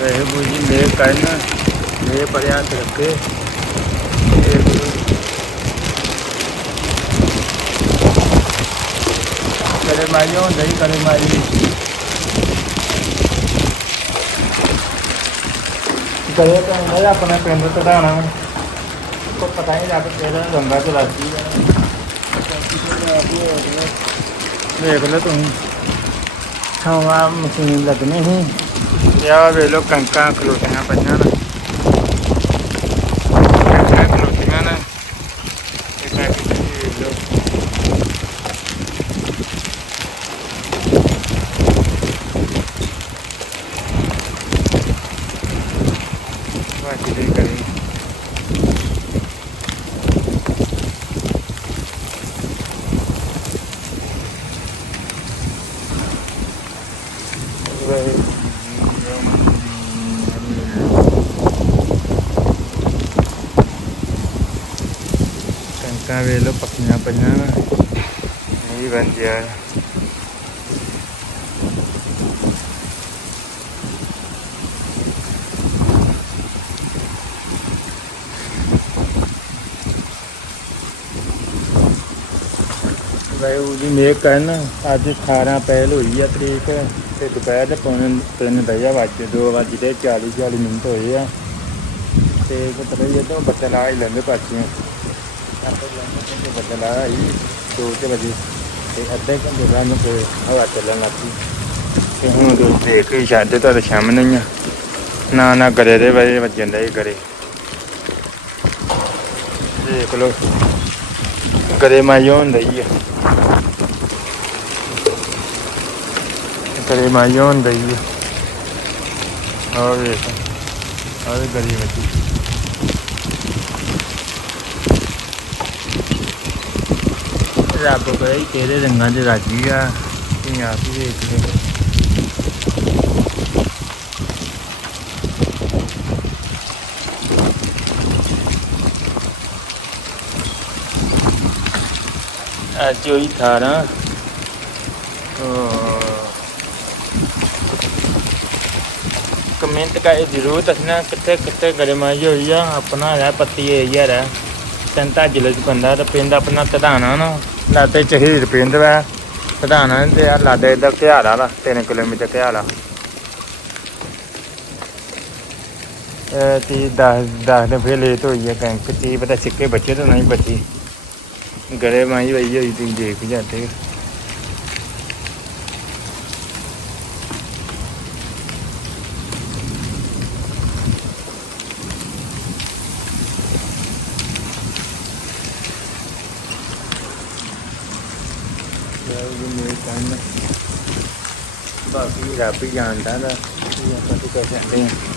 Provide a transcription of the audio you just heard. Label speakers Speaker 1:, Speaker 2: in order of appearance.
Speaker 1: ਵਾਹਿਗੁਰੂ ਜੀ ਮੇਰ ਕਰਨ ਮੇਰੇ ਪਰਿਆਂ ਤੇ ਰੱਖੇ। ਕਰੇ ਮਾਈ ਹੁੰਦਾ ਹੀ ਕਰੇ ਮਾਈ। ਕਰੇ ਤਾਂ ਹੁੰਦਾ ਆਪਣੇ ਪਿੰਡ ਤੜਾਣਾ ਕੋ ਪਤਾ ਨਹੀਂ ਲੱਗ ਤੇਰਾ ਰੰਗਾ ਚ ਲੱਗੀ ਦੇਖ ਲਓ ਤੁਸੀਂ। ਛਾਵਾਂ ਮਸ਼ੀਨ ਲੱਗਣੀ ਸੀ। ਤੇ ਆਹ ਵੇਖ ਲਓ ਕਣਕਾਂ ਖਲੋਤੀਆਂ ਪਈਆਂ ਨੇ ਕਣਕਾਂ ਖਲੋਤੀਆਂ ਨੇ ਇਹ ਕਾਫੀ ਵੇਖ ਲਓ ਬਾਕੀ ਦੇ ਕਰੀ ਕਣਕਾਂ ਵੇਖ ਲਓ ਪੱਕੀਆਂ ਪਈਆਂ ਨਹੀਂ ਗਿਆ। ਵਾਹਿਗੁਰੂ ਜੀ ਮੇਰ ਕਰਨ ਅੱਜ 18 ਅਪ੍ਰੈਲ ਹੋਈ ਆ ਤਰੀਕ ਤੇ ਦੁਪਹਿਰ ਦੇ ਪੌਣੇ 3 ਵਜੇ ਵੱਜ 2 ਵੱਜ ਤੇ 40 40 ਮਿੰਟ ਹੋਏ ਆ। ਤੇ ਪਤਾ ਹੀ ਹੈ ਤਾਂ ਬੱਦਲ ਆ ਹੀ ਲੈਂਦੇ ਪਾਸੀਆਂ ਆਪੇ ਲੈਂਦੇ ਤੇ ਬੱਦਲ ਆ ਹੀ 2 ਵਜੇ ਤੇ ਅੱਧੇ ਘੰਟੇ ਬਾਅਦ ਨੂੰ ਤੇ ਹਵਾ ਚੱਲਣ ਲੱਗੀ ਤੇ ਹੁਣ ਦੋ ਦੇਖ ਕੇ ਛੱਡ ਤਾਂ ਸ਼ਾਮ ਨਹੀਂ ਆ। ਨਾ ਨਾ ਗਰੇ ਦੇ ਵਜੇ ਵੱਜਣ ਦਾ ਹੀ ਗਰੇ ਦੇਖ ਲਓ ਗਰੇ ਮਾਈ ਹੁੰਦਾ ਹੀ ਆ। ਗਰੇ ਮਾਈ ਹੁੰਦਾ ਹੀ ਆ ਆ ਵੇਖ ਆ ਵੀ ਗਰੀ ਰੱਬ ਬਈ ਕਿਹੜੇ ਰੰਗਾਂ 'ਚ ਰਾਜੀ ਆ ਤੁਸੀਂ ਆਪ ਹੀ ਵੇਖ ਲਿਓ ਅੱਜ ਹੋਈ 18 ਕਮੈਂਟ ਕਰੇ ਜ਼ਰੂਰ ਦੱਸਣਾ ਕਿੱਥੇ ਕਿੱਥੇ ਗਰਮਾਈ ਹੋਈ ਆ, ਆਪਣਾ ਹੈ ਪੱਤੀ ਏਰੀਆ ਹੈ। ਸੰਤਾ ਜ਼ਿਲ੍ਹੇ ਚ ਪੈਂਦਾ ਤੇ ਪਿੰਡ ਆਪਣਾ ਤਧਾਣਾ ਨਾ। ਲਾਤੇ ਚਹੀਰ ਪਿੰਡ ਵਾ ਤਧਾਣਾ ਤੇ ਆ ਲਾਦੇ ਦਾ ਘਿਆਰਾ ਵਾ 3 ਕਿਲੋਮੀਟਰ ਘਿਆਰਾ ਇਹ ਤੀ 10 10 ਦੇ ਫੇਰ ਲੇਟ ਹੋਈ ਹੈ ਕਣਕ ਤੀ ਪਤਾ ਸਿੱਕੇ ਬੱਚੇ ਤੋਂ ਨਹੀਂ ਬੱਚੀ। ਗੜੇ ਮਾਈ ਵਈ ਹੋਈ ਤੁਸੀਂ ਦੇਖ ਜਾਂਦੇ ਮੇਰੇ ਕੰਮ ਬਾਕੀ ਰੱਬ ਹੀ ਜਾਣਦਾ ਦਾ ਕੀ ਆਪਾਂ ਕੀ ਕਰ ਸਕਦੇ ਹਾਂ।